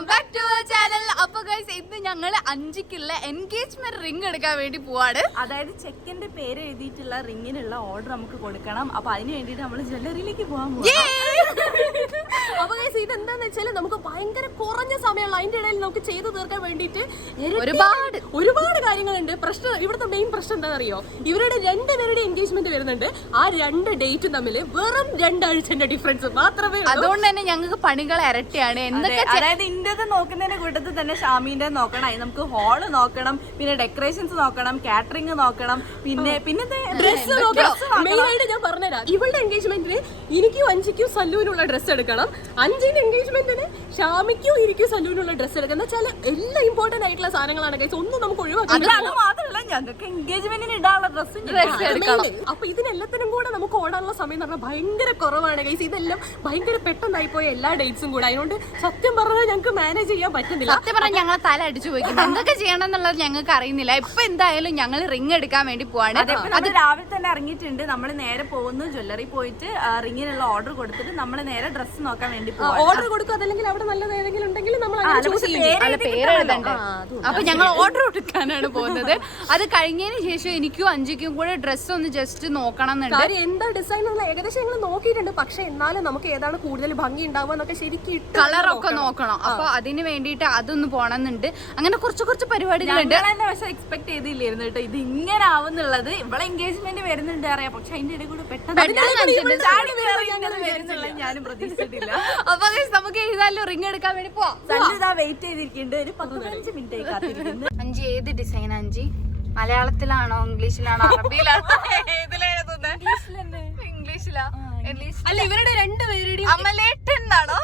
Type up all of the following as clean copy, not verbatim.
Welcome back to channel. അപ്പൊ guys ഇന്ന് ഞങ്ങൾ 5ക്കുള്ള എൻഗേജ്മെന്റ് റിംഗ് എടുക്കാൻ വേണ്ടി പോവാണ്. അതായത് ചെക്കന്റെ പേര് എഴുതിയിട്ടുള്ള റിങ്ങിനുള്ള ഓർഡർ നമുക്ക് കൊടുക്കണം. അപ്പൊ അതിന് വേണ്ടിട്ട് നമ്മൾ ജ്വല്ലറിയിലേക്ക് പോകാൻ പോകും. അപ്പൊ ഗൈസ് ഇതെന്താന്ന് വെച്ചാല് നമുക്ക് ഭയങ്കര കുറഞ്ഞ സമയമുള്ള അതിന്റെ ഇടയിൽ നമുക്ക് ചെയ്തു തീർക്കാൻ വേണ്ടിട്ട് ഒരുപാട് കാര്യങ്ങളുണ്ട്. പ്രശ്നം ഇവിടുത്തെ മെയിൻ പ്രശ്നം എന്താ അറിയോ, ഇവരുടെ രണ്ടുപേരുടെ എൻഗേജ്മെന്റ് വരുന്നുണ്ട്. ആ 2 ഡേറ്റും തമ്മിൽ വെറും 2 ആഴ്ചന്റെ ഡിഫറൻസ് മാത്രമേ. അതുകൊണ്ട് തന്നെ ഞങ്ങൾക്ക് പണികൾ ഇരട്ടിയാണ്. എന്തൊക്കെ അതായത് ഇന്ത്യത്തെ നോക്കുന്നതിന്റെ കൂട്ടത്തിൽ തന്നെ ഷാമിന്റെ നോക്കണം, നമുക്ക് ഹാള് നോക്കണം, പിന്നെ ഡെക്കറേഷൻസ് നോക്കണം, കാറ്ററിംഗ് നോക്കണം, പിന്നെ ഡ്രസ് നോക്കണം. മെയിൻ ആയിട്ട് ഞാൻ പറഞ്ഞുതരാം, ഇവളുടെ എൻഗേജ്മെന്റിന് എനിക്കും 5ക്കും സല്ലൂനുള്ള ഡ്രസ്സ് എടുക്കണം. 5ന്റെ എൻഗേജ്മെന്റിന് ഷാമിക്കും എനിക്കും സല്ലൂനുള്ള ഡ്രസ്സ് എടുക്കണം. എന്ന് വെച്ചാൽ എല്ലാം ഇമ്പോർട്ടന്റ് ആയിട്ടുള്ള സാധനങ്ങളാണ് ഗൈസ്, ഒന്നും നമുക്ക് ഒഴിവാക്കാൻ. അത് മാത്രമല്ല ഞങ്ങൾക്ക് എൻഗേജ്മെന്റിന് ഇടാനുള്ള ഡ്രസ്സ് എടുക്കണം. അപ്പൊ ഇതിനെല്ലാത്തിനും കൂടെ നമുക്ക് ഓടാനുള്ള സമയം എന്ന് പറഞ്ഞാൽ ഭയങ്കര കുറവാണ് ഗൈസ്. ഇതെല്ലാം ഭയങ്കര പെട്ടെന്നായി പോയ എല്ലാ ഡേറ്റ്സും കൂടെ. അതുകൊണ്ട് സത്യം പറഞ്ഞാൽ ഞങ്ങൾക്ക് മാനേജ് ചെയ്യാൻ പറ്റുന്നില്ല. സത്യം പറഞ്ഞാൽ ഞങ്ങൾ തല അടിച്ചു പോയിക്കുന്നു. എന്തൊക്കെ ചെയ്യണം എന്നുള്ളത് ഞങ്ങൾക്ക് അറിയുന്നില്ല. ഇപ്പൊ എന്തായാലും ഞങ്ങൾ റിംഗ് എടുക്കാൻ വേണ്ടി പോവാണ്. അത് രാവിലെ തന്നെ ഇറങ്ങിയിട്ടുണ്ട്. നമ്മൾ നേരെ പോകുന്നു, ജ്വല്ലറി പോയിട്ട് റിങ്ങിനുള്ള ഓർഡർ കൊടുത്തിട്ട് നമ്മൾ നേരെ ഡ്രസ്സ് നോക്കാൻ വേണ്ടി പോകും. ഓർഡർ കൊടുക്കും, അതല്ലെങ്കിൽ അവിടെ നല്ലത് ഏതെങ്കിലും ഉണ്ടെങ്കിൽ നമ്മൾ പേര് എഴുതണ്ടേ. അപ്പൊ ഞങ്ങൾ ഓർഡർ കൊടുക്കാനാണ് പോകുന്നത്. അത് കഴിഞ്ഞതിന് ശേഷം എനിക്കും 5ക്കും കൂടെ ഡ്രസ്സ് ഒന്ന് ജസ്റ്റ് നോക്കണം എന്നുണ്ട്. എന്താ ഡിസൈൻ ഏകദേശം ഞങ്ങൾ നോക്കിയിട്ടുണ്ട്. പക്ഷെ എന്നാലും നമുക്ക് ഏതാണ് കൂടുതൽ ഭംഗി ഉണ്ടാവുക എന്നൊക്കെ ശരിക്കും കളറൊക്കെ നോക്കണം. അപ്പൊ അതിന് വേണ്ടിയിട്ട് അതൊന്ന് പോണമെന്നുണ്ട്. അങ്ങനെ കുറച്ച് പരിപാടികളുണ്ട്. പക്ഷെ എക്സ്പെക്ട് ചെയ്തില്ലായിരുന്നു കേട്ടോ ഇത് ഇങ്ങനെ ആവുന്നുള്ളത്. ഇവിടെ എൻഗേജ്മെന്റ് വരുന്നുണ്ട് അറിയാം, പക്ഷെ അതിന്റെ ഇടയിൽ കൂടെ പെട്ടെന്ന് ഞാനും പ്രതീക്ഷിച്ചിട്ടില്ല. അപ്പൊ നമുക്ക് ഏതായാലും റിംഗ് എടുക്കാൻ വേണ്ടി പോവാം. വെയിറ്റ് ചെയ്തിരിക്കുന്നുണ്ട്. ഒരു 15 മിനിറ്റ് കാത്തിരിക്കുന്നു. 5 ഏത് ഡിസൈൻ? 5 മലയാളത്തിലാണോ ഇംഗ്ലീഷിലാണോ അറബിയിലാണോ ഏതിലെഴുതുന്നത്? ഇംഗ്ലീഷിലാ. അല്ല ഇവരുടെ രണ്ടുപേരുടെയും അമലേട്ടെന്നാണോ?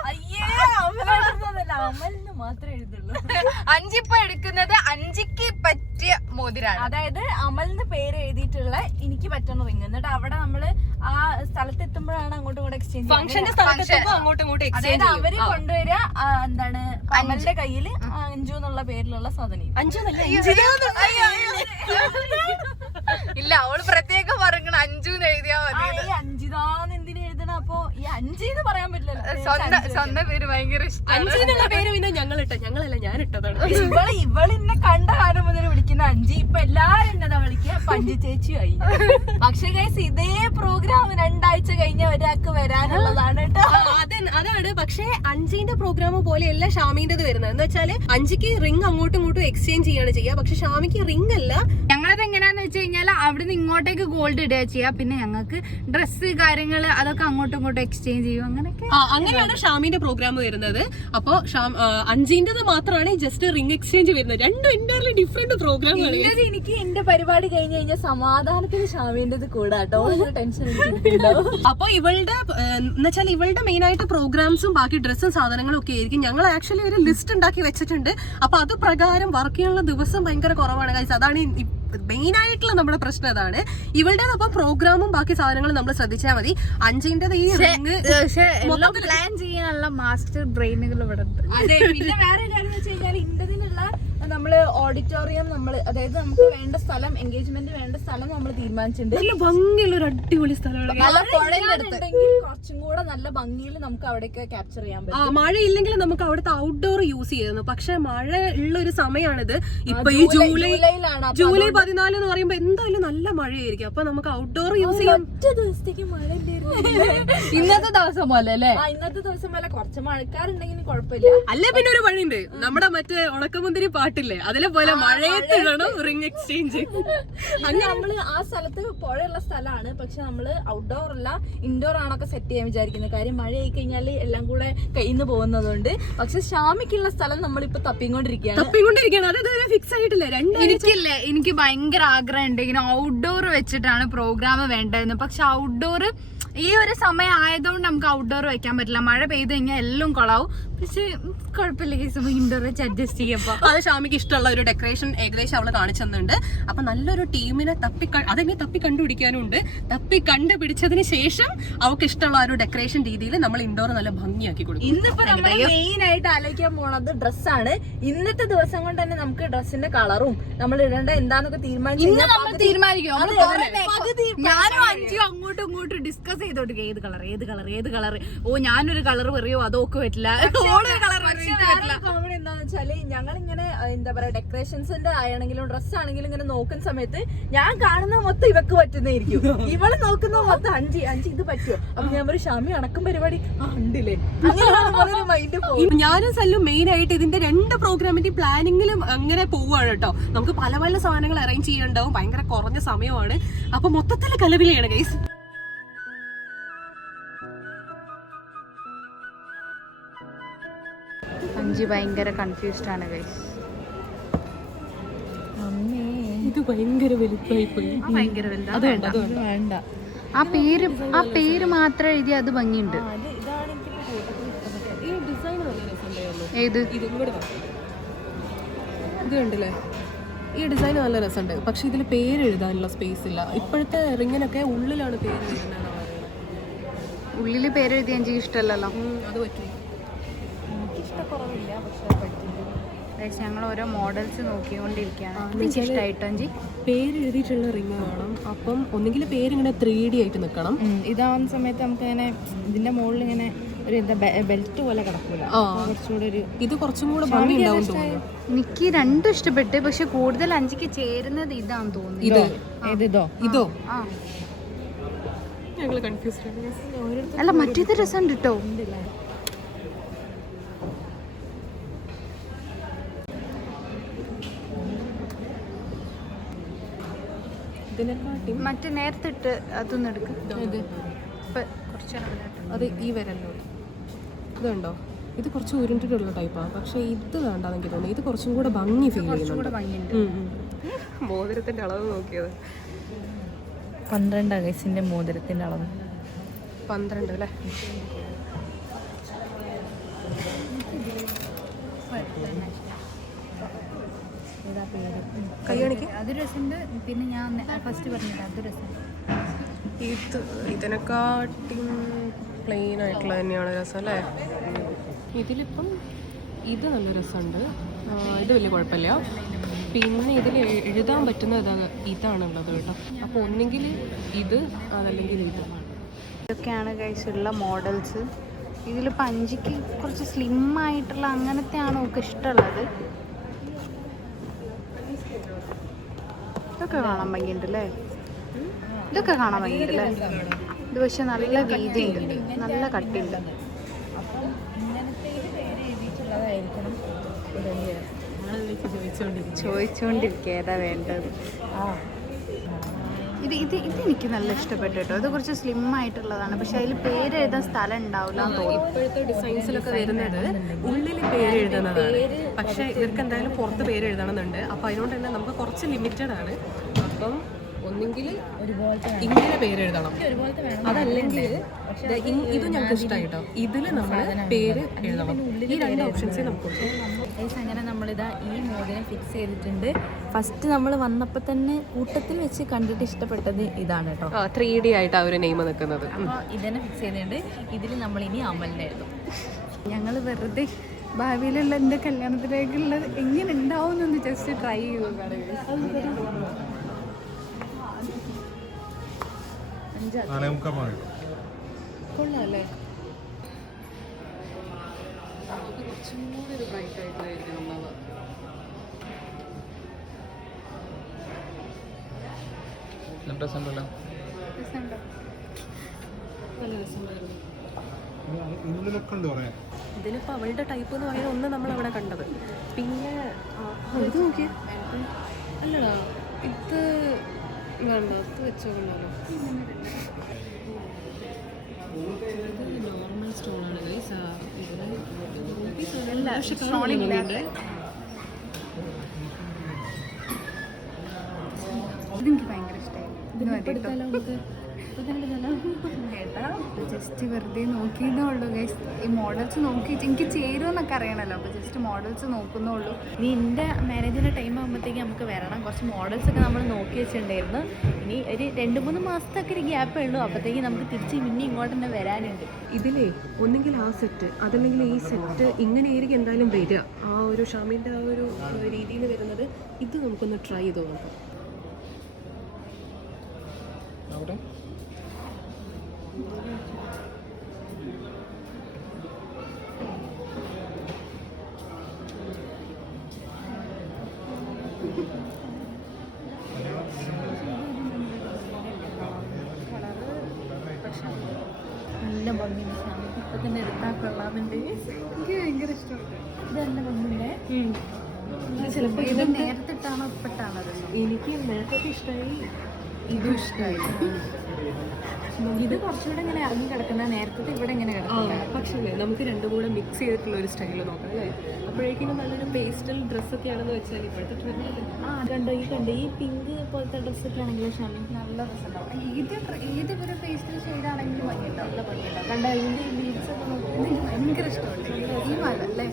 അമലിന് മാത്രമേ എഴുതുള്ളൂ. 5 ഇപ്പൊ എടുക്കുന്നത് 5ക്ക് പറ്റിയ മോതിരാണ്. അതായത് അമലിന്റെ പേര് എഴുതിയിട്ടുള്ള എനിക്ക് പറ്റുന്ന റിങ്. എന്നിട്ട് അവിടെ നമ്മള് ആ സ്ഥലത്ത് എത്തുമ്പോഴാണ് അങ്ങോട്ടും ഇങ്ങോട്ടും എക്സ്ചേഞ്ച് ഫംഗ്ഷന്റെ സ്ഥലത്ത് അങ്ങോട്ടും ഇങ്ങോട്ടും അതായത് അവര് കൊണ്ടുവരിക എന്താണ് അമലിന്റെ കയ്യില് 5 എന്നുള്ള പേരിലുള്ള സാധനം. 5 ഇല്ല, അവള് പ്രത്യേകം പറയണം 5 എഴുതിയാ മതി. 5 എന്തിനു എഴുതണം? അപ്പൊ ഈ 5 എന്ന് പറയാൻ പറ്റില്ലല്ലോ. സ്വന്തം പേര് ഭയങ്കര ഇഷ്ടം. 5 എന്നുള്ള പേര് പിന്നെ ഞങ്ങളല്ല, ഞാൻ ഇട്ടതാണ്. ഇവളിന്നെ കണ്ട കാലം മുതൽ വിളിക്കുന്ന 5. ഇപ്പൊ എല്ലാരും എന്നതാ വിളിക്കുക, 5 ചേച്ചിയായി. പക്ഷെ ഗൈസ് ഇതേ പ്രോഗ്രാം 2 ആഴ്ച കഴിഞ്ഞ ഒരാൾക്ക് വരാനുള്ളതാണ് കേട്ടോ. അതാണ്. പക്ഷെ 5ന്റെ പ്രോഗ്രാം പോലെയല്ല ഷാമിന്റേത് വരുന്നത്. എന്ന് വെച്ചാല് 5ക്ക് റിംഗ് അങ്ങോട്ടും ഇങ്ങോട്ടും എക്സ്ചേഞ്ച് ചെയ്യാണ് ചെയ്യുക. പക്ഷെ ഷാമിക്ക് റിംഗ് അല്ല. ഞങ്ങളത് എങ്ങനെയാന്ന് വെച്ച് കഴിഞ്ഞാൽ അവിടുന്ന് ഇങ്ങോട്ടേക്ക് ഗോൾഡ് ഇടുക ചെയ്യുക. പിന്നെ ഞങ്ങൾക്ക് ഡ്രസ്സ് കാര്യങ്ങള് അതൊക്കെ അങ്ങോട്ടും ഇങ്ങോട്ടും എക്സ്ചേഞ്ച് ചെയ്യും. അങ്ങനെയാണ് ഷാമിന്റെ പ്രോഗ്രാം വരുന്നത്. അപ്പൊ 5ന്റേത് മാത്രമാണ് ജസ്റ്റ് റിംഗ് എക്സ്ചേഞ്ച് വരുന്നത്. രണ്ടും എൻറ്റയർലി ഡിഫറെന്റ് പ്രോഗ്രാമാണ്. എനിക്ക് എന്റെ പരിപാടി കഴിഞ്ഞ് കഴിഞ്ഞാൽ സമാധാനത്തിന് ഷാമിന്റേത് കൂടാട്ടോ. ടെൻഷൻ. അപ്പൊ ഇവളുടെ എന്നുവെച്ചാൽ ഇവളുടെ മെയിൻ ആയിട്ട് പ്രോഗ്രാംസും ബാക്കി ഡ്രസ്സും സാധനങ്ങളും ഒക്കെ ആയിരിക്കും. ഞങ്ങൾ ആക്ച്വലി ഒരു ലിസ്റ്റ് ഉണ്ടാക്കി വെച്ചിട്ടുണ്ട്. അപ്പൊ അത് പ്രകാരം വർക്ക് ചെയ്യാനുള്ള ദിവസം ഭയങ്കര കുറവാണ് ഗൈസ്. അതാണ് മെയിൻ ആയിട്ടുള്ള നമ്മുടെ പ്രശ്നം. അതാണ് ഇവളുടെ. അപ്പൊ പ്രോഗ്രാമും ബാക്കി സാധനങ്ങളും നമ്മൾ ശ്രദ്ധിച്ചാൽ മതി. 5ന്റെ ഈ റിംഗ് പ്ലാൻ ചെയ്യാനുള്ള മാസ്റ്റർ ബ്രെയിനുകൾ ഇവിടെ ഉണ്ട്. അതെ. പിന്നെ വേറെ കാര്യം വെച്ച് കഴിഞ്ഞാൽ ഇന്ത്യയിലുള്ള നമ്മള് ഓഡിറ്റോറിയം അതായത് നമുക്ക് വേണ്ട സ്ഥലം, എൻഗേജ്മെന്റ് വേണ്ട സ്ഥലം നമ്മൾ തീരുമാനിച്ചിട്ടുണ്ട്. നല്ല ഭംഗിയുള്ള ഒരു അടിപൊളി സ്ഥലമാണ്. കുറച്ചും കൂടെ നല്ല ഭംഗിയിൽ നമുക്ക് അവിടേക്ക് ക്യാപ്ചർ ചെയ്യാൻ പറ്റും. മഴയില്ലെങ്കിൽ നമുക്ക് അവിടുത്തെ ഔട്ട്ഡോർ യൂസ് ചെയ്യുന്നു. പക്ഷെ മഴ ഉള്ള ഒരു സമയമാണിത്. ഇപ്പൊ ഈ ജൂലൈ 14 എന്ന് പറയുമ്പോ എന്തായാലും നല്ല മഴയായിരിക്കും. അപ്പൊ നമുക്ക് ഔട്ട്ഡോർ യൂസ് ചെയ്യാം. ഒറ്റ ദിവസത്തേക്ക് മഴ ഇന്നത്തെ ദിവസം പോലെ അല്ലേ? ഇന്നത്തെ ദിവസം പോലെ കുറച്ച് മഴക്കാരുണ്ടെങ്കിൽ കുഴപ്പമില്ല. അല്ലേ പിന്നെ ഒരു വഴിയുണ്ട്, നമ്മുടെ മറ്റേ ഉണക്കമുന്തിരി പാട്ടില്ലേ, അതിലെ പോലെ മഴയത്തിടണം റിംഗ് എക്സ്ചേഞ്ച്. അങ്ങനെ നമ്മള് ആ സ്ഥലത്ത് പുഴയുള്ള സ്ഥലമാണ്. പക്ഷെ നമ്മള് ഔട്ട്ഡോർ അല്ല ഇൻഡോർ ആണൊക്കെ സെറ്റ് ചെയ്യാൻ വിചാരിക്കുന്നത്. കാര്യം മഴ ആയി കഴിഞ്ഞാൽ എല്ലാം കൂടെ കയ്യിൽ നിന്ന് പോകുന്നതുകൊണ്ട്. പക്ഷെ ഷാമിക്കുള്ള സ്ഥലം നമ്മളിപ്പോ തപ്പിക്കൊണ്ടിരിക്കുകയാണ്. അതായത് ഫിക്സ് ആയിട്ടില്ല. എനിക്ക് ഭയങ്കര ആഗ്രഹം ഉണ്ട് ഇങ്ങനെ ഔട്ട്ഡോർ വെച്ചിട്ടാണ് പ്രോഗ്രാം വേണ്ടതെന്ന്. പക്ഷെ ഔട്ട്ഡോർ ഈ ഒരു സമയം ആയതുകൊണ്ട് നമുക്ക് ഔട്ട്ഡോർ വെക്കാൻ പറ്റില്ല. മഴ പെയ്ത് കഴിഞ്ഞാൽ എല്ലാം കൊളാവും. പക്ഷെ കുഴപ്പമില്ല, ഇൻഡോർ വെച്ച് അഡ്ജസ്റ്റ് ചെയ്യുമ്പോ അത് ഷാമിക്ക് ഇഷ്ടമുള്ള ഒരു ഡെക്കറേഷൻ ഏകദേശം അവള് കാണിച്ചു തന്നിട്ടുണ്ട്. അപ്പൊ നല്ലൊരു ടീമിനെ അതെങ്ങനെ തപ്പി കണ്ടുപിടിക്കാനുണ്ട്. തപ്പി കണ്ടുപിടിച്ചതിന് ശേഷം അവൾക്ക് ഇഷ്ടമുള്ള ഒരു ഡെക്കറേഷൻ രീതിയിൽ നമ്മൾ ഇൻഡോർ നല്ല ഭംഗിയാക്കി കൊടുക്കും. ഇന്നിപ്പോ നമ്മൾ മെയിൻ ആയിട്ട് ആലോചിക്കാൻ പോണത് ഡ്രസ്സാണ്. ഇന്നത്തെ ദിവസം കൊണ്ട് തന്നെ നമുക്ക് ഡ്രസ്സിന്റെ കളറും നമ്മൾ ഇടേണ്ട എന്താന്നൊക്കെ തീരുമാനിക്കും. ഞാനും 5 അങ്ങോട്ടും ഇങ്ങോട്ടും ഡിസ്കസ് ചെയ്തോട്ട് ഏത് കളർ. ഓ ഞാനൊരു കളർ പറയോ, അതൊക്കെ പറ്റില്ല. കോമഡി എന്താന്ന് വെച്ചാല് ഞങ്ങളിങ്ങനെ എന്താ പറയാ ഡെക്കറേഷൻസിന്റെ ആണെങ്കിലും ഡ്രസ് ആണെങ്കിലും ഇങ്ങനെ നോക്കുന്ന സമയത്ത് ഞാൻ കാണുന്ന മൊത്തം ഇവക്ക് പറ്റുന്നതായിരിക്കും, ഇവള് നോക്കുന്ന മൊത്തം അഞ്ചി ഇത് പറ്റുമോ, അപ്പൊ ഞാൻ ഒരു ഷാമി അണക്കും പരിപാടി ഉണ്ടില്ലേ, അങ്ങനെ മൈൻഡ് പോകും. ഞാനും സല്ലും മെയിൻ ആയിട്ട് ഇതിന്റെ 2 പ്രോഗ്രാമിന്റെ പ്ലാനിങ്ങിലും അങ്ങനെ പോവാണ് കേട്ടോ. നമുക്ക് പല പല സാധനങ്ങൾ അറേഞ്ച് ചെയ്യാനുണ്ടാവും, ഭയങ്കര കുറഞ്ഞ സമയമാണ്, അപ്പൊ മൊത്തത്തിൽ കലവിലയാണ് ഗൈസ്. അഞ്ചി ഭയങ്കര കൺഫ്യൂസ്ഡ് ആണ് ഗൈസ്. ഇത് ഭയങ്കര വലുതായി പോയി, ഭയങ്കര വേണ്ട, ആ പേര് മാത്രം എഴുതി അത് ഭംഗിയുണ്ട്. ഈ ഡിസൈൻ നല്ല രസമുണ്ടായിരുന്നു. ഏത് ഇത് കണ്ടില്ലേ, ഈ ഡിസൈൻ നല്ല രസമുണ്ട്, പക്ഷെ ഇതിൽ പേര് എഴുതാനുള്ള സ്പേസ് ഇല്ല. ഇപ്പോഴത്തെ റിങ്ങിനൊക്കെ ഉള്ളിലാണ് പേര് എഴുതുന്നത്. ഉള്ളില് പേര് എഴുതി എനിക്ക് ഇഷ്ടമല്ലല്ലോ. അത് പറ്റും, ഇഷ്ടക്കുറവില്ല, പക്ഷെ ഞങ്ങൾ ഓരോ മോഡൽസ് നോക്കിക്കൊണ്ടിരിക്കുകയാണ്. എനിക്ക് ഇഷ്ടമായിട്ടോ അഞ്ചി പേര് എഴുതിയിട്ടുള്ള റിങ് വേണം. അപ്പം ഒന്നെങ്കിൽ പേര് ഇങ്ങനെ 3D ആയിട്ട് നിൽക്കണം. ഇതാവുന്ന സമയത്ത് നമുക്ക് ഇങ്ങനെ ഇതിന്റെ മുകളിൽ ഇങ്ങനെ ഒരു എന്താ ബെൽറ്റ് പോലെ കിടക്കൂല, കുറച്ചുകൂടെ ഒരു ഇത് കുറച്ചും കൂടെ ഭംഗി ഉണ്ടാവും തോന്നുന്നു. എനിക്ക് രണ്ടും ഇഷ്ടപ്പെട്ട്, പക്ഷെ കൂടുതൽ അഞ്ചിക്ക് ചേരുന്നത് ഇതാന്ന് തോന്നുന്നു. ഇതോ ആ ഞങ്ങൾ കൺഫ്യൂസ്ഡ്. അല്ല മറ്റേത് രസമുണ്ട് കേട്ടോ. മറ്റേ നേരത്തെ ഇട്ട് അതൊന്നും എടുക്കും. അത് ഈ വരല്ലോ, ഇത് കണ്ടോ, ഇത് കുറച്ച് ഉരുണ്ടിട്ടുള്ള ടൈപ്പാണ്, പക്ഷെ ഇത് വേണ്ടാന്ന് എനിക്ക് തോന്നുന്നു. ഇത് കുറച്ചും കൂടെ ഭംഗി ഫീൽ ചെയ്യുന്നുണ്ട്. മോതിരത്തിന്റെ അളവ് നോക്കിയത് 12 ഗൈസിന്റെ മോതിരത്തിന്റെ അളവ് 12 അല്ലേ. കൈയണിക്ക് അത് രസമുണ്ട്. പിന്നെ ഞാൻ ഫസ്റ്റ് പറഞ്ഞില്ല അത് രസം. ഇതിനെക്കാട്ടി പ്ലെയിൻ ആയിട്ടുള്ള തന്നെയാണ് രസം അല്ലേ. ഇതിലിപ്പം ഇത് നല്ല രസമുണ്ട്, ഇത് വലിയ കുഴപ്പമില്ല. പിന്നെ ഇതിൽ എഴുതാൻ പറ്റുന്നത് ഇതാണുള്ളത് കേട്ടോ. അപ്പോൾ ഒന്നെങ്കിൽ ഇത് അതല്ലെങ്കിൽ ഇത്. ഇതൊക്കെയാണ് കഴിച്ചുള്ള മോഡൽസ്. ഇതിലിപ്പോൾ അഞ്ചിക്ക് കുറച്ച് സ്ലിം ആയിട്ടുള്ള അങ്ങനത്തെ ആണ് നമുക്ക് ഇഷ്ടമുള്ളത്. ഇതൊക്കെ കാണാൻ ഭംഗിയുണ്ട് അല്ലേ, ഇതൊക്കെ കാണാൻ ഭംഗിയുണ്ട് അല്ലേ. ഇത് പക്ഷെ നല്ല വീതിയുണ്ട്, നല്ല കട്ടിയുണ്ട്. ചോദിച്ചുകൊണ്ടിരിക്കുക ഏതാ വേണ്ടത്. ഇത് എനിക്ക് നല്ല ഇഷ്ടപ്പെട്ടു കേട്ടോ. ഇത് കുറച്ച് സ്ലിം ആയിട്ടുള്ളതാണ്, പക്ഷെ അതിൽ പേര് എഴുതാൻ സ്ഥലം ഉണ്ടാവില്ല എന്ന് തോന്നുന്നു. ഇപ്പോഴത്തെ ഡിസൈൻസിലൊക്കെ വരുന്നത് ഉള്ളിൽ പേര് എഴുതുന്നതാണ്, പക്ഷെ ഇവർക്ക് എന്തായാലും പുറത്ത് പേര് എഴുതണമെന്നുണ്ട്. അപ്പോൾ അതുകൊണ്ട് തന്നെ നമുക്ക് കുറച്ച് ലിമിറ്റഡ് ആണ്. അപ്പം ഒന്നെങ്കിൽ ഇങ്ങനെ പേര് എഴുതണം, അതല്ലെങ്കിൽ ഇത് ഞങ്ങൾക്ക് ഇഷ്ടമായി കേട്ടോ. ഇതിൽ നമ്മൾ പേര് എഴുതണം. ഈ 2 ഓപ്ഷൻസേ നമുക്കുള്ളൂ. അങ്ങനെ നമ്മളിതാ ഈ മോതിരം ഫിക്സ് ചെയ്തിട്ടുണ്ട്. ഫസ്റ്റ് നമ്മൾ വന്നപ്പോൾ തന്നെ കൂട്ടത്തിൽ വെച്ച് കണ്ടിട്ട് ഇഷ്ടപ്പെട്ടത് ഇതാണ് കേട്ടോ. 3D ആയിട്ട് ആ ഒരു നെയിം നിൽക്കുന്നത്. അപ്പോൾ ഇതന്നെ ഫിക്സ് ചെയ്തിട്ടുണ്ട്. ഇതിൽ നമ്മളിനി അമലിനെ എഴുതും. ഞങ്ങൾ വെറുതെ ഭാവിയിലുള്ള എൻ്റെ കല്യാണത്തിലേക്കുള്ളത് എങ്ങനെ ഉണ്ടാവും എന്നൊന്ന് ജസ്റ്റ് ട്രൈ ചെയ്തു. കൊള്ളാല്ലേ, ഇതിലിപ്പോൾ അവളുടെ ടൈപ്പ് എന്ന് പറയുന്നത് ഒന്ന് നമ്മളവിടെ കണ്ടത്. പിന്നെ ഇത് നോക്കിയേ, അല്ലടാ ഇത് വേണ്ട, ഇത് വെച്ചോ കൊള്ളാലോ. ഇത് നോർമൽ സ്റ്റോണാണ് ഗൈസ്. ഇതെനിക്ക് ഭയങ്കര ഇഷ്ടമായി. ജസ്റ്റ് വെറുതെ നോക്കിയതേ ഉള്ളൂ ഗൈസ്. ഈ മോഡൽസ് നോക്കി എനിക്ക് ചേരുമെന്നൊക്കെ അറിയണല്ലോ, അപ്പോൾ ജസ്റ്റ് മോഡൽസ് നോക്കുന്നേ ഉള്ളൂ. ഇനി എൻ്റെ മാരേജിൻ്റെ ടൈം ആകുമ്പോഴത്തേക്ക് നമുക്ക് വരണം. കുറച്ച് മോഡൽസ് ഒക്കെ നമ്മൾ നോക്കി വെച്ചിട്ടുണ്ടായിരുന്നു. ഇനി ഒരു 2-3 മാസത്തൊക്കെ ഒരു ഗ്യാപ്പേ ഉള്ളൂ. അപ്പോഴത്തേക്ക് നമുക്ക് തിരിച്ച് പിന്നെ ഇങ്ങോട്ട് തന്നെ വരാനുണ്ട്. ഇതിലേ ഒന്നെങ്കിൽ ആ സെറ്റ് അതല്ലെങ്കിൽ ഈ സെറ്റ് ഇങ്ങനെയായിരിക്കും എന്തായാലും വരിക. ആ ഒരു ഷാമിൻ്റെ ആ ഒരു രീതിയിൽ വരുന്നത്. ഇത് നമുക്കൊന്ന് ട്രൈ ചെയ്ത് നോക്കാം. ഇഷ്ടപ്പെടുന്നുണ്ട്. എനിക്ക് ഭയങ്കര ഇഷ്ടപ്പെട്ടു. ഇത് നല്ല ഭംഗിയുണ്ട്. ചിലപ്പോ ഇത് നേരത്തെ ഇട്ടാണോ ഇപ്പിട്ടാണോ രസം? എനിക്ക് നേരത്തെ ഇഷ്ടമായി, ഇതും ഇഷ്ടമായി. ഇത് കുറച്ചുകൂടെ ഇങ്ങനെ ഇറങ്ങി കിടക്കുന്ന, നേരത്തെ ഇവിടെ ഇങ്ങനെ കിടക്കുന്ന. പക്ഷേ നമുക്ക് രണ്ടും കൂടെ മിക്സ് ചെയ്തിട്ടുള്ള ഒരു സ്റ്റൈൽ നോക്കാം അല്ലേ? അപ്പോഴേക്കും നല്ലൊരു പേസ്റ്റൽ ഡ്രസ്സൊക്കെ ആണെന്ന് വെച്ചാൽ ഇപ്പോഴത്തെ ട്രെൻഡ്. കണ്ടോ ഈ പിങ്ക് പോലത്തെ ഡ്രസ്സൊക്കെ ആണെങ്കിലും ഷാമി നല്ല രസമുണ്ടാവും. ഏത് ഒരു പേസ്റ്റൽ ഷെയ്ഡാണെങ്കിലും നല്ല ഭംഗിയുണ്ടാവും. കണ്ടോ ഇതിന്റെ ഈ ബീഡ്സ് ഒക്കെ നോക്കി ഭയങ്കര ഇഷ്ടമുണ്ട് ഈ മല അല്ലേ.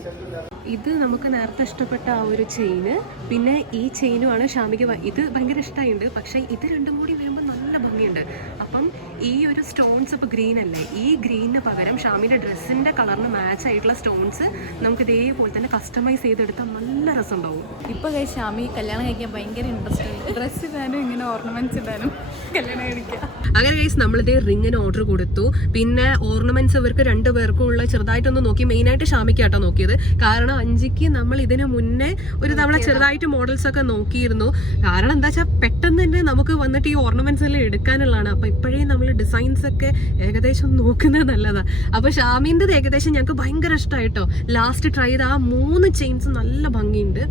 ഇത് നമുക്ക് നേരത്തെ ഇഷ്ടപ്പെട്ട ആ ഒരു ചെയിന്, പിന്നെ ഈ ചെയിനുമാണ് ഷാമിക്ക് ഇത് ഭയങ്കര ഇഷ്ടമായിട്ടുണ്ട്. പക്ഷേ ഇത് രണ്ടും കൂടി വരുമ്പോൾ നല്ല ഭംഗിയുണ്ട്. അപ്പം ഈ ഒരു സ്റ്റോൺസ് ഇപ്പോൾ ഗ്രീൻ അല്ലേ, ഈ ഗ്രീനിന് പകരം ഷാമിൻ്റെ ഡ്രസ്സിൻ്റെ കളറിന് മാച്ച് ആയിട്ടുള്ള സ്റ്റോൺസ് നമുക്ക് ഇതേപോലെ തന്നെ കസ്റ്റമൈസ് ചെയ്തെടുത്താൽ നല്ല രസമുണ്ടാവും. ഇപ്പൊ ഷാമി കല്യാണം കഴിക്കാൻ ഭയങ്കര ഇൻട്രസ്റ്റ് ഉണ്ട്. ഡ്രസ്സ് ഇടാനും ഇങ്ങനെ ഓർണമെന്റ്സ് ഇടാനും കല്യാണം കഴിക്കാം. അങ്ങനെ ഗൈസ് നമ്മളിതേ റിങ്ങിന് ഓർഡർ കൊടുത്തു. പിന്നെ ഓർണമെന്റ്സ് ഇവർക്ക് രണ്ടുപേർക്കും ഉള്ള ചെറുതായിട്ടൊന്ന് നോക്കി, മെയിനായിട്ട് ഷാമിക്കാട്ടോ നോക്കിയത്. കാരണം അഞ്ചിക്ക് നമ്മൾ ഇതിന് മുന്നേ ഒരു തവണ ചെറുതായിട്ട് മോഡൽസ് ഒക്കെ നോക്കിയിരുന്നു. കാരണം എന്താ വെച്ചാൽ പെട്ടെന്ന് തന്നെ നമുക്ക് വന്നിട്ട് ഈ ഓർണമെന്റ്സ് എല്ലാം എടുക്കാനുള്ളതാണ്. അപ്പൊ ഇപ്പോഴേ നമ്മൾ ഡിസൈൻസ് ഒക്കെ ഏകദേശം നോക്കുന്നത് നല്ലതാണ്. അപ്പൊ ഷാമിൻ്റെ ഏകദേശം ഞങ്ങൾക്ക് ഭയങ്കര ഇഷ്ടമായിട്ടോ. ലാസ്റ്റ് ട്രൈ ചെയ്ത ആ 3 ചെയിൻസ് നല്ല ഭംഗിയുണ്ട്.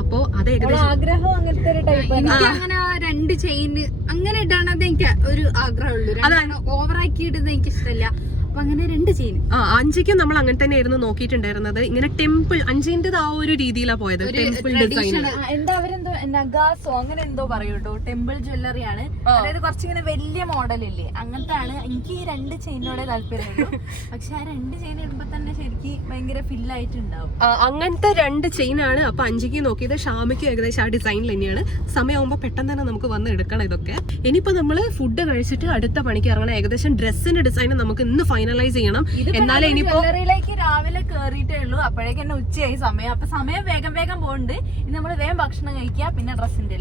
അപ്പോ അത് ഏകദേശം ആഗ്രഹം അങ്ങനത്തെ ഒരു ടൈപ്പ്. എനിക്ക് അങ്ങനെ 2 ചെയിൻ അങ്ങനെ ഇടാണത് എനിക്ക് ഒരു ആഗ്രഹമുള്ളൂ. അതാണ് ഓവറാക്കി ഇടുന്നത് എനിക്ക് ഇഷ്ടമല്ല. അപ്പൊ അങ്ങനെ 2 ചെയിൻ. അഞ്ചിക്കും നമ്മൾ അങ്ങനെ തന്നെയായിരുന്നു നോക്കിയിട്ടുണ്ടായിരുന്നത്. ഇങ്ങനെ ടെമ്പിൾ അഞ്ചിന്റെ ആ ഒരു രീതിയിലാണ് പോയത്. ടെമ്പിൾ ഡിസൈൻ എന്താ അവരെന്തോ നഗാസോ അങ്ങനെ എന്തോ പറയൂട്ടോ. ടെമ്പിൾ ജ്വല്ലറി ആണ്. അതായത് കുറച്ചിങ്ങനെ വലിയ മോഡലില്ലേ, അങ്ങനത്തെ ആണ്. എനിക്ക് ഈ 2 ചെയിനോടെ താല്പര്യമുള്ളൂ. പക്ഷെ ആ 2 ചെയിൻ ഇടുമ്പോ തന്നെ ശരിക്കും ഭയങ്കര ഫില്ലായിട്ടുണ്ടാവും. അങ്ങനത്തെ 2 ചെയിനാണ് അപ്പൊ അഞ്ചിക്ക് നോക്കിയത്. ഷാമിക്ക് ഏകദേശം ആ ഡിസൈനിൽ തന്നെയാണ്. സമയമാകുമ്പോൾ പെട്ടെന്ന് തന്നെ നമുക്ക് വന്ന് എടുക്കണം ഇതൊക്കെ. ഇനിയിപ്പോ നമ്മള് ഫുഡ് കഴിച്ചിട്ട് അടുത്ത പണിക്ക് ഇറങ്ങണം. ഏകദേശം ഡ്രസ്സിന്റെ ഡിസൈൻ നമുക്ക് ഇന്ന് ഫൈനലൈസ് ചെയ്യണം. എന്നാലും ഇനിയിപ്പോ ജ്വല്ലറിയിലേക്ക് രാവിലെ കേറിയിട്ടേ ഉള്ളൂ. അപ്പോഴേക്കും തന്നെ ഉച്ചയായി സമയം. അപ്പൊ സമയം വേഗം പോകുന്നുണ്ട്. ഇനി നമ്മള് വേഗം ഭക്ഷണം കഴിക്കുക, പിന്നെ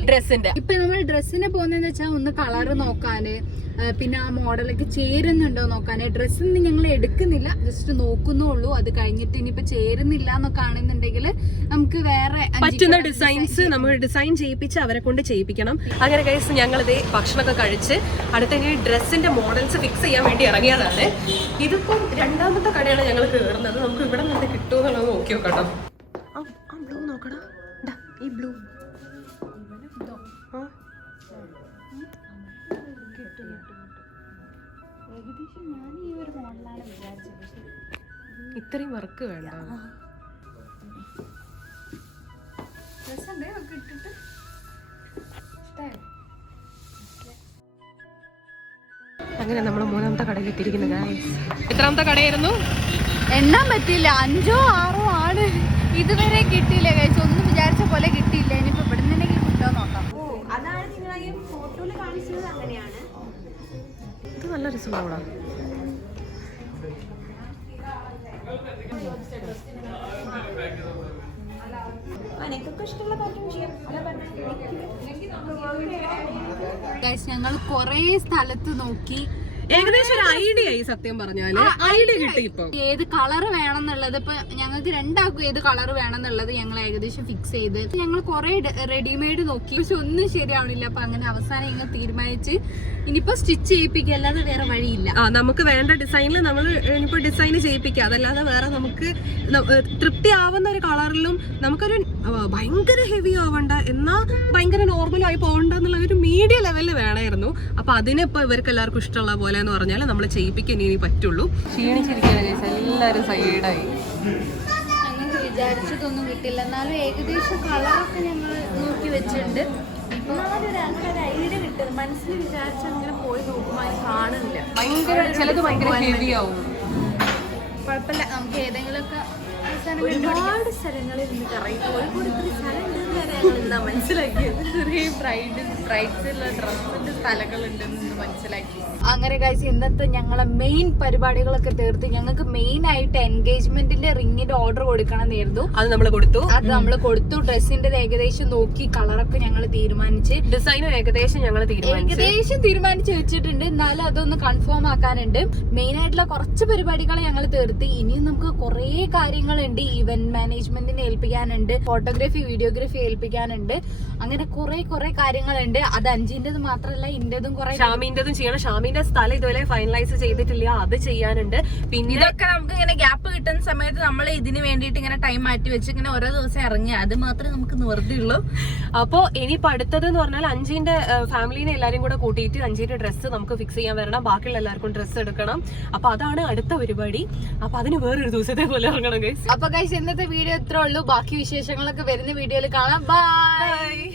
ഡ്രസ്സിന്റെ ഇപ്പൊ നമ്മൾ ഡ്രസ്സിന് പോകുന്നതെന്ന് വെച്ചാൽ ഒന്ന് കളറ് നോക്കാന്, പിന്നെ ആ മോഡലൊക്കെ ചേരുന്നുണ്ടോ നോക്കാന്. ഡ്രസ്സൊന്നും ഞങ്ങൾ എടുക്കുന്നില്ല, ജസ്റ്റ് നോക്കുന്നുള്ളൂ. അത് കഴിഞ്ഞിട്ട് ഇനിയിപ്പോ ചേരുന്നില്ല എന്നൊക്കെ ആണെന്നുണ്ടെങ്കിൽ നമുക്ക് വേറെ പറ്റുന്ന ഡിസൈൻസ് നമ്മൾ ഡിസൈൻ ചെയ്യിപ്പിച്ച് അവരെ കൊണ്ട് ചെയ്യിപ്പിക്കണം. അങ്ങനെ കഴിച്ച് ഞങ്ങളിതേ ഭക്ഷണമൊക്കെ കഴിച്ച് അടുത്ത ഇനി ഡ്രസ്സിന്റെ മോഡൽസ് ഫിക്സ് ചെയ്യാൻ വേണ്ടി ഇറങ്ങിയതാണ്. ഇതിപ്പം 2ാമത്തെ കടയാണ് ഞങ്ങൾ കയറുന്നത്. നമുക്ക് ഇവിടെ നിന്ന് കിട്ടുമോ എന്നുള്ളത് നോക്കി നോക്കട്ടോ. ആ ബ്ലൂ നോക്കടാ, ഈ ബ്ലൂ ഇത്രയും വർക്ക് വേണ്ട. അങ്ങനെ നമ്മൾ 3ാമത്തെ കടയിൽ എത്തിയിരിക്കുന്നത്. എത്രാമത്തെ കടയായിരുന്നു? എണ്ണാൻ പറ്റില്ല, 5ഓ 6ഓ ആണ്. ഇതുവരെ കിട്ടിയില്ല കഴിച്ചു. ഒന്നും വിചാരിച്ച പോലെ കിട്ടിയില്ല. ഇനിയിപ്പോ ഇവിടെ നിന്നെങ്കിലും കിട്ടോ നോക്കാം. അതാണ് നിങ്ങൾ ഈ ഫോട്ടോയിൽ കാണിച്ചത്. അങ്ങനെയാണ്. ഇത് നല്ല രസമുള്ള എനിക്കൊക്കെ ഇഷ്ടമുള്ള പാറ്റേൺ ചെയ്യാം. ഞങ്ങൾ കൊറേ സ്ഥലത്ത് നോക്കി. ഏകദേശം ഒരു ഐഡിയ ആയി. സത്യം പറഞ്ഞാല് ഐഡിയ കിട്ടി. ഇപ്പൊ ഏത് കളർ വേണം എന്നുള്ളത്, ഇപ്പൊ ഞങ്ങൾക്ക് 2ആൾക്കും ഏത് കളർ വേണം എന്നുള്ളത് ഞങ്ങൾ ഏകദേശം ഫിക്സ് ചെയ്ത് ഞങ്ങൾ കുറെ റെഡിമെയ്ഡ് നോക്കി. പക്ഷെ ഒന്നും ശരിയാവണില്ല. അപ്പൊ അങ്ങനെ അവസാനം ഞങ്ങൾ തീരുമാനിച്ച് ഇനിയിപ്പോ സ്റ്റിച്ച് ചെയ്യിപ്പിക്കുക, അല്ലാതെ വേറെ വഴിയില്ല. നമുക്ക് വേണ്ട ഡിസൈനിൽ നമ്മൾ ഇനിയിപ്പോ ഡിസൈൻ ചെയ്യിപ്പിക്കുക. അതല്ലാതെ വേറെ നമുക്ക് തൃപ്തി ആവുന്ന ഒരു കളറിലും നമുക്കൊരു ഭയങ്കര ഹെവി ആവണ്ട, എന്നാ ഭയങ്കര നോർമൽ ആയി പോകണ്ട എന്നുള്ള ഒരു മീഡിയം ലെവലിൽ വേണമായിരുന്നു. അപ്പൊ അതിനിപ്പോ ഇവർക്ക് എല്ലാവർക്കും ഇഷ്ടമുള്ള പോലെ എന്ന് പറഞ്ഞാൽ നമ്മൾ ചെയ്യിപ്പിക്കാൻ ഇനി പറ്റുള്ളൂ. ക്ഷീണിച്ചിരിക്കുകയാണ് എല്ലാവരും സൈഡായി. ഞങ്ങൾക്ക് വിചാരിച്ചതൊന്നും കിട്ടില്ല. എന്നാലും ഏകദേശം കളറൊക്കെ ഞങ്ങൾ നോക്കി വെച്ചിട്ടുണ്ട്. ഐഡിയ കിട്ടും. മനസ്സിൽ വിചാരിച്ച അങ്ങനെ പോയി നോക്കുമ്പോൾ കാണുന്നില്ല. ചിലത് ഭയങ്കര ഹെവി ആവും. കുഴപ്പമില്ല, നമുക്ക് ഏതെങ്കിലുമൊക്കെ ഒരുപാട് സ്ഥലങ്ങളിൽ നിന്ന് കറങ്ങി കോഴിക്കോട് ഇത്ര സ്ഥലം ഉണ്ടെന്ന് വരെ ഞങ്ങൾ മനസ്സിലാക്കിയത്. ചെറിയ ബ്രൈഡ്സുള്ള ഡ്രസ്സിന്റെ സ്ഥലങ്ങളുണ്ടെന്ന് മനസ്സിലാക്കി. അങ്ങനെ കഴിച്ച് ഇന്നത്തെ ഞങ്ങളെ മെയിൻ പരിപാടികളൊക്കെ തീർത്ത് ഞങ്ങൾക്ക് മെയിൻ ആയിട്ട് എൻഗേജ്മെന്റിന്റെ റിങ്ങിന്റെ ഓർഡർ കൊടുക്കണമെന്നായിരുന്നു. അത് നമ്മൾ കൊടുത്തു. ഡ്രസ്സിന്റെ ഏകദേശം നോക്കി കളറൊക്കെ ഞങ്ങൾ തീരുമാനിച്ച്, ഡിസൈനും ഏകദേശം തീരുമാനിച്ച് വെച്ചിട്ടുണ്ട്. എന്നാലും അതൊന്ന് കൺഫേം ആക്കാനുണ്ട്. മെയിൻ ആയിട്ടുള്ള കുറച്ച് പരിപാടികൾ ഞങ്ങൾ തീർത്ത്. ഇനിയും നമുക്ക് കുറെ കാര്യങ്ങളുണ്ട്. ഇവന്റ് മാനേജ്മെന്റ് മാനേജ്മെന്റിനെ ഏൽപ്പിക്കാനുണ്ട്, ഫോട്ടോഗ്രാഫി വീഡിയോഗ്രാഫി ഏൽപ്പിക്കാനുണ്ട്. അങ്ങനെ കുറെ കാര്യങ്ങളുണ്ട്. അത് അഞ്ചിന്റേത് മാത്രമല്ല ഇന്റേതും കുറെ ഷാമിന്റെതും ചെയ്യണം. ഷാമിന്റെ സ്ഥലം ഇതുവരെ ഫൈനലൈസ് ചെയ്തിട്ടില്ല, അത് ചെയ്യാനുണ്ട്. പിന്നെ ഇതൊക്കെ നമുക്ക് ഇങ്ങനെ ഗ്യാപ്പ് കിട്ടുന്ന സമയത്ത് നമ്മൾ ഇതിന് വേണ്ടിയിട്ട് ഇങ്ങനെ ടൈം മാറ്റി വെച്ച് ഇങ്ങനെ ഓരോ ദിവസം ഇറങ്ങി, അത് മാത്രമേ നമുക്ക് നിവർത്തിയുള്ളൂ. അപ്പോ ഇനിയിപ്പോ അടുത്തത് എന്ന് പറഞ്ഞാൽ അഞ്ചിന്റെ ഫാമിലിനെ എല്ലാരും കൂടെ കൂട്ടിയിട്ട് അഞ്ചിന്റെ ഡ്രസ്സ് നമുക്ക് ഫിക്സ് ചെയ്യാൻ വരണം, ബാക്കിയുള്ള എല്ലാവർക്കും ഡ്രസ്സ് എടുക്കണം. അപ്പൊ അതാണ് അടുത്ത പരിപാടി. അപ്പൊ അതിന് വേറൊരു ദിവസത്തെ പോലെ ഇറങ്ങണം ഗൈസ്. അപ്പൊ ഗൈസ് ഇന്നത്തെ വീഡിയോ ഇത്രേ ഉള്ളൂ. ബാക്കി വിശേഷങ്ങളൊക്കെ വരുന്ന വീഡിയോയിൽ കാണാം. ബൈ.